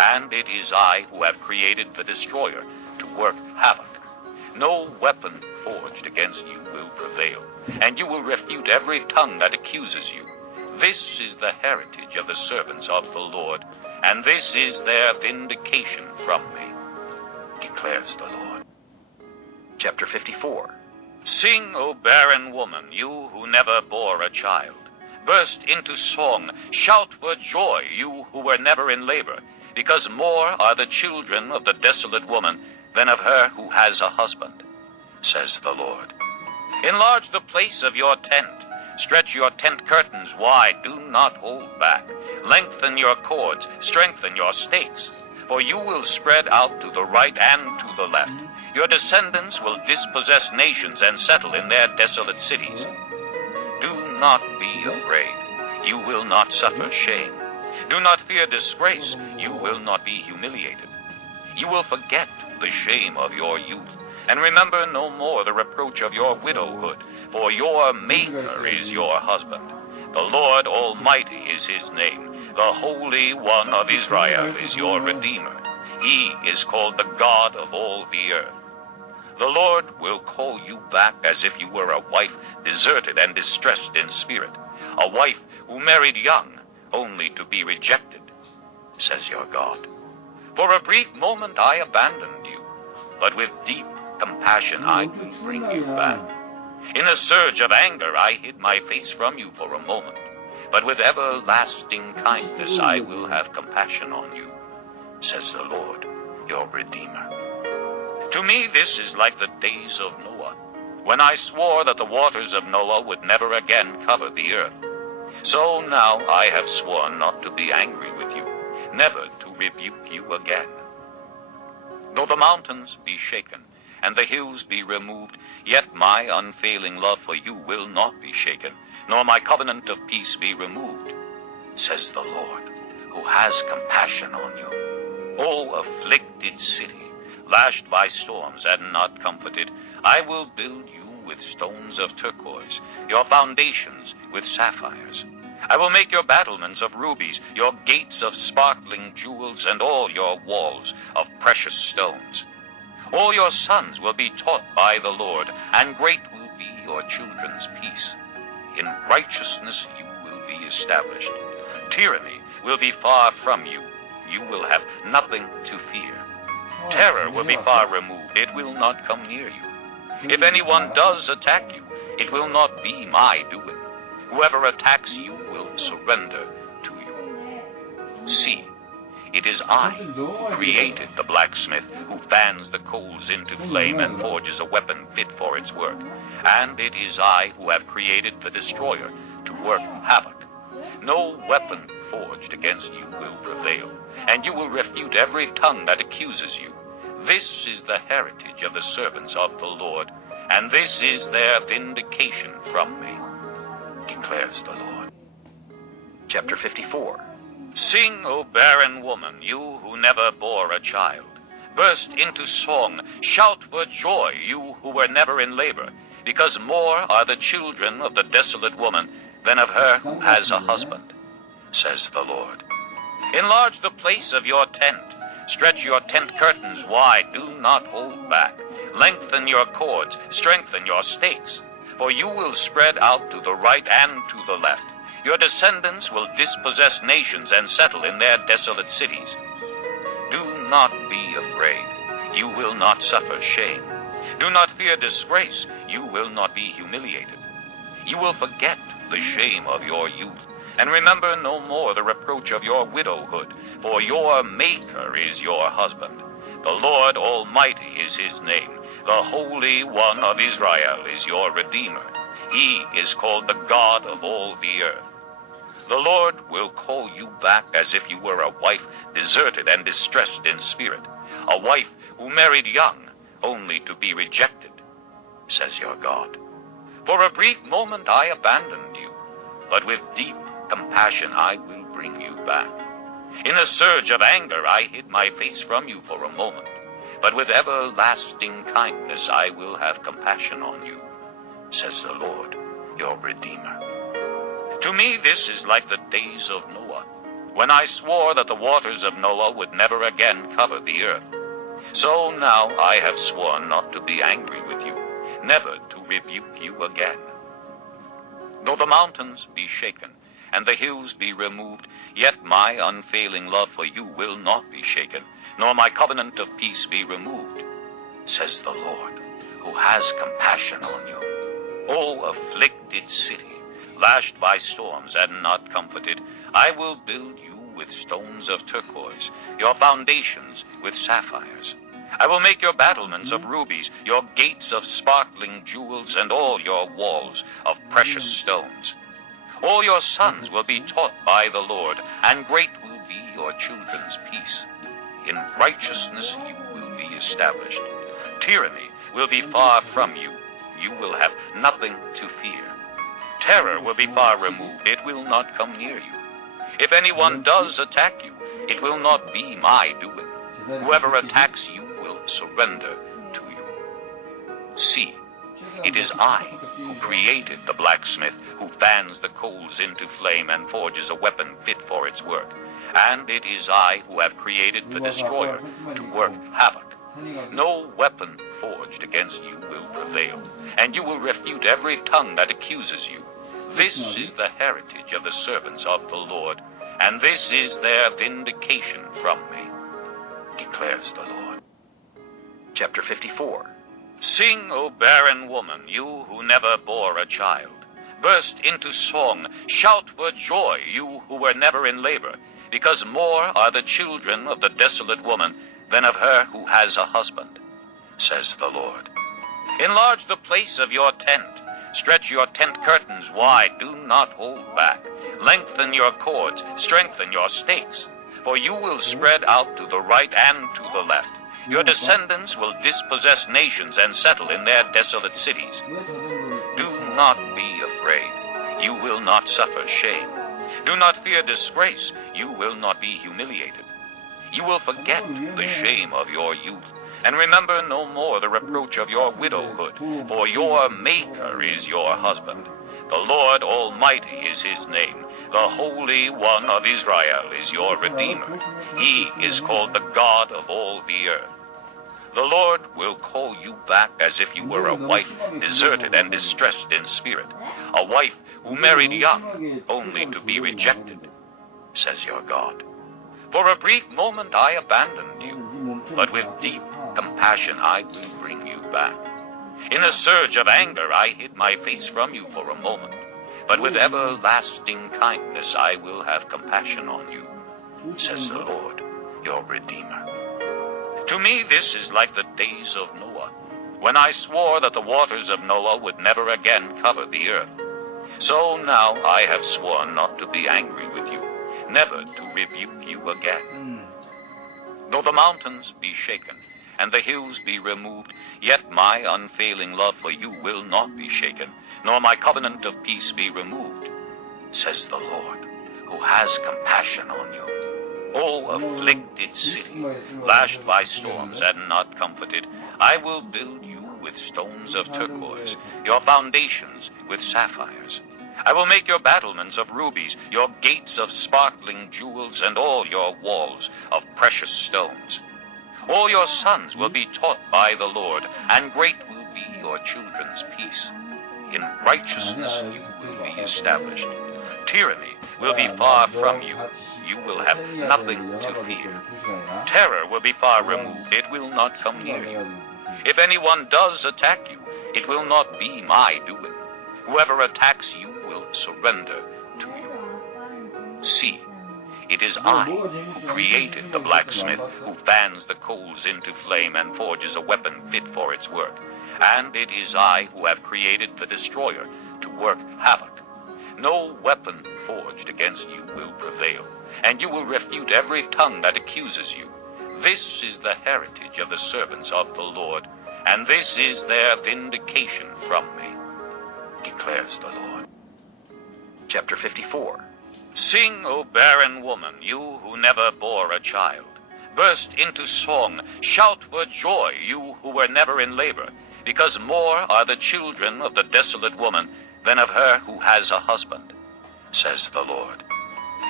and it is I who have created the destroyer to work havoc. No weapon forged against you will prevail, and you will refute every tongue that accuses you. This is the heritage of the servants of the Lord, and this is their vindication from me, declares the Lord. Chapter 54. Sing, O barren woman, you who never bore a child. Burst into song, shout for joy, you who were never in labor, because more are the children of the desolate woman than of her who has a husband, says the Lord. Enlarge the place of your tent. Stretch your tent curtains wide, do not hold back. Lengthen your cords, strengthen your stakes, for you will spread out to the right and to the left. Your descendants will dispossess nations and settle in their desolate cities. Do not be afraid. You will not suffer shame. Do not fear disgrace. You will not be humiliated. You will forget the shame of your youth, and remember no more the reproach of your widowhood, for your Maker is your husband. The Lord Almighty is his name. The Holy One of Israel is your Redeemer. He is called the God of all the earth. The Lord will call you back as if you were a wife deserted and distressed in spirit, a wife who married young, only to be rejected, says your God. For a brief moment I abandoned you, but with deep compassion I will bring you back. In a surge of anger I hid my face from you for a moment, but with everlasting kindness I will have compassion on you, says the Lord, your Redeemer. To me this is like the days of Noah, when I swore that the waters of Noah would never again cover the earth. So now I have sworn not to be angry with you, never to rebuke you again. Though the mountains be shaken, and the hills be removed, yet my unfailing love for you will not be shaken, nor my covenant of peace be removed, says the Lord, who has compassion on you. O afflicted city, lashed by storms and not comforted, I will build you with stones of turquoise, your foundations with sapphires. I will make your battlements of rubies, your gates of sparkling jewels, and all your walls of precious stones. All your sons will be taught by the Lord, and great will be your children's peace. In righteousness you will be established. Tyranny will be far from you. You will have nothing to fear. Terror will be far removed. It will not come near you. If anyone does attack you, it will not be my doing. Whoever attacks you will surrender to you. See, it is I who created the blacksmith, who fans the coals into flame and forges a weapon fit for its work. And it is I who have created the destroyer to work havoc. No weapon forged against you will prevail, and you will refute every tongue that accuses you. This is the heritage of the servants of the Lord, and this is their vindication from me, declares the Lord. Chapter 54. Sing, O barren woman, you who never bore a child. Burst into song, shout for joy, you who were never in labor, because more are the children of the desolate woman than of her who has a husband, says the Lord. Enlarge the place of your tent. Stretch your tent curtains wide, do not hold back. Lengthen your cords, strengthen your stakes, for you will spread out to the right and to the left. Your descendants will dispossess nations and settle in their desolate cities. Do not be afraid. You will not suffer shame. Do not fear disgrace. You will not be humiliated. You will forget the shame of your youth, and remember no more the reproach of your widowhood, for your Maker is your husband. The Lord Almighty is his name. The Holy One of Israel is your Redeemer. He is called the God of all the earth. The Lord will call you back as if you were a wife deserted and distressed in spirit, a wife who married young, only to be rejected, says your God. For a brief moment I abandoned you, but with deep compassion I will bring you back. In a surge of anger I hid my face from you for a moment, but with everlasting kindness I will have compassion on you, says the Lord, your Redeemer. To me this is like the days of Noah, when I swore that the waters of Noah would never again cover the earth. So now I have sworn not to be angry with you, never to rebuke you again. Though the mountains be shaken, and the hills be removed, yet my unfailing love for you will not be shaken, nor my covenant of peace be removed, says the Lord, who has compassion on you. O afflicted city, lashed by storms and not comforted, I will build you with stones of turquoise, your foundations with sapphires. I will make your battlements of rubies, your gates of sparkling jewels, and all your walls of precious stones. All your sons will be taught by the Lord, and great will be your children's peace. In righteousness you will be established. Tyranny will be far from you. You will have nothing to fear. Terror will be far removed. It will not come near you. If anyone does attack you, it will not be my doing. Whoever attacks you will surrender to you. See, it is I who created the blacksmith, who fans the coals into flame and forges a weapon fit for its work. And it is I who have created the destroyer to work havoc. No weapon forged against you will prevail, and you will refute every tongue that accuses you. This is the heritage of the servants of the Lord, and this is their vindication from me, declares the Lord. Chapter 54. Sing, O barren woman, you who never bore a child. Burst into song, shout for joy, you who were never in labor, because more are the children of the desolate woman than of her who has a husband, says the Lord. Enlarge the place of your tent. Stretch your tent curtains wide. Do not hold back. Lengthen your cords. Strengthen your stakes. For you will spread out to the right and to the left. Your descendants will dispossess nations and settle in their desolate cities. Do not be afraid. You will not suffer shame. Do not fear disgrace. You will not be humiliated. You will forget the shame of your youth, and remember no more the reproach of your widowhood, for your Maker is your husband. The Lord Almighty is his name. The Holy One of Israel is your Redeemer. He is called the God of all the earth. The Lord will call you back as if you were a wife deserted and distressed in spirit, a wife who married young, only to be rejected, says your God. For a brief moment I abandoned you, but with deep compassion I will bring you back. In a surge of anger I hid my face from you for a moment, but with everlasting kindness I will have compassion on you, says the Lord, your Redeemer. To me this is like the days of Noah, when I swore that the waters of Noah would never again cover the earth. So now I have sworn not to be angry with you, never to rebuke you again. Though the mountains be shaken, and the hills be removed, yet my unfailing love for you will not be shaken, nor my covenant of peace be removed, says the Lord, who has compassion on you. O afflicted city, lashed by storms and not comforted, I will build you with stones of turquoise, your foundations with sapphires. I will make your battlements of rubies, your gates of sparkling jewels, and all your walls of precious stones. All your sons will be taught by the Lord, and great will be your children's peace. In righteousness you will be established. Tyranny will be far from you. You will have nothing to fear. Terror will be far removed. It will not come near you. If anyone does attack you, it will not be my doing. Whoever attacks you will surrender to you. See, it is I who created the blacksmith, who fans the coals into flame and forges a weapon fit for its work. And it is I who have created the destroyer to work havoc. No weapon forged against you will prevail, and you will refute every tongue that accuses you. This is the heritage of the servants of the Lord, and this is their vindication from me, declares the Lord. Chapter 54. Sing, O barren woman, you who never bore a child. Burst into song, shout for joy, you who were never in labor, because more are the children of the desolate woman than of her who has a husband, says the Lord.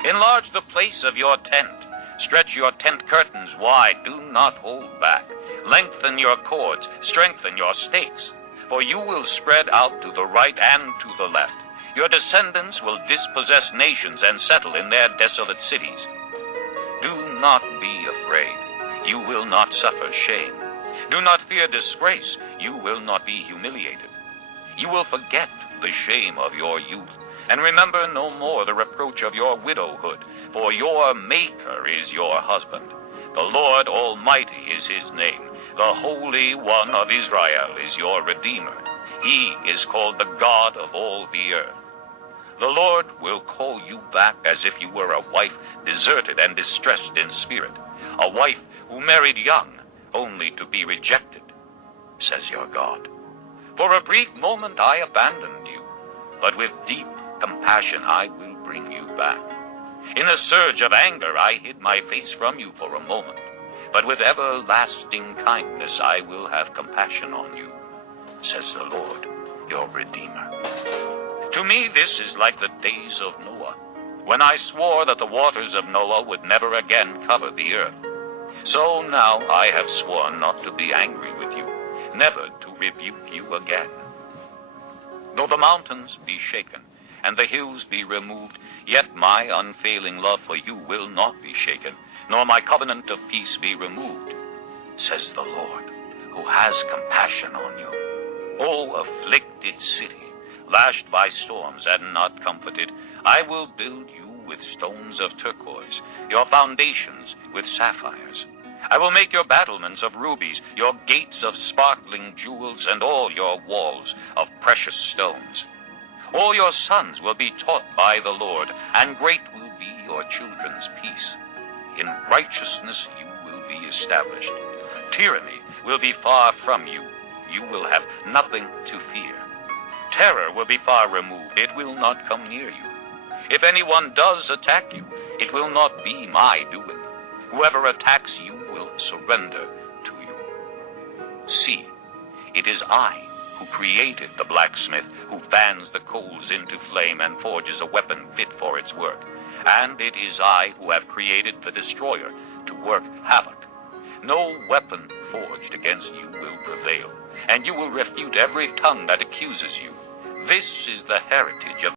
Enlarge the place of your tent. Stretch your tent curtains wide. Do not hold back. Lengthen your cords. Strengthen your stakes. For you will spread out to the right and to the left. Your descendants will dispossess nations and settle in their desolate cities. Do not be afraid. You will not suffer shame. Do not fear disgrace. You will not be humiliated. You will forget the shame of your youth, and remember no more the reproach of your widowhood, for your Maker is your husband. The Lord Almighty is his name. The Holy One of Israel is your Redeemer. He is called the God of all the earth. The Lord will call you back as if you were a wife deserted and distressed in spirit, a wife who married young, only to be rejected, says your God. For a brief moment I abandoned you, but with deep compassion I will bring you back. In a surge of anger I hid my face from you for a moment, but with everlasting kindness I will have compassion on you, says the Lord, your Redeemer. To me this is like the days of Noah, when I swore that the waters of Noah would never again cover the earth. So now I have sworn not to be angry with you, never to rebuke you again. Though the mountains be shaken, and the hills be removed, yet my unfailing love for you will not be shaken, nor my covenant of peace be removed, says the Lord, who has compassion on you. O afflicted city, lashed by storms and not comforted, I will build you with stones of turquoise, your foundations with sapphires. I will make your battlements of rubies, your gates of sparkling jewels, and all your walls of precious stones. All your sons will be taught by the Lord, and great will be your children's peace. In righteousness you will be established. Tyranny will be far from you. You will have nothing to fear. Terror will be far removed. It will not come near you. If anyone does attack you, it will not be my doing. Whoever attacks you will surrender to you. See, it is I who created the blacksmith, who fans the coals into flame and forges a weapon fit for its work. And it is I who have created the destroyer to work havoc. No weapon forged against you will prevail, and you will refute every tongue that accuses you. This is the heritage of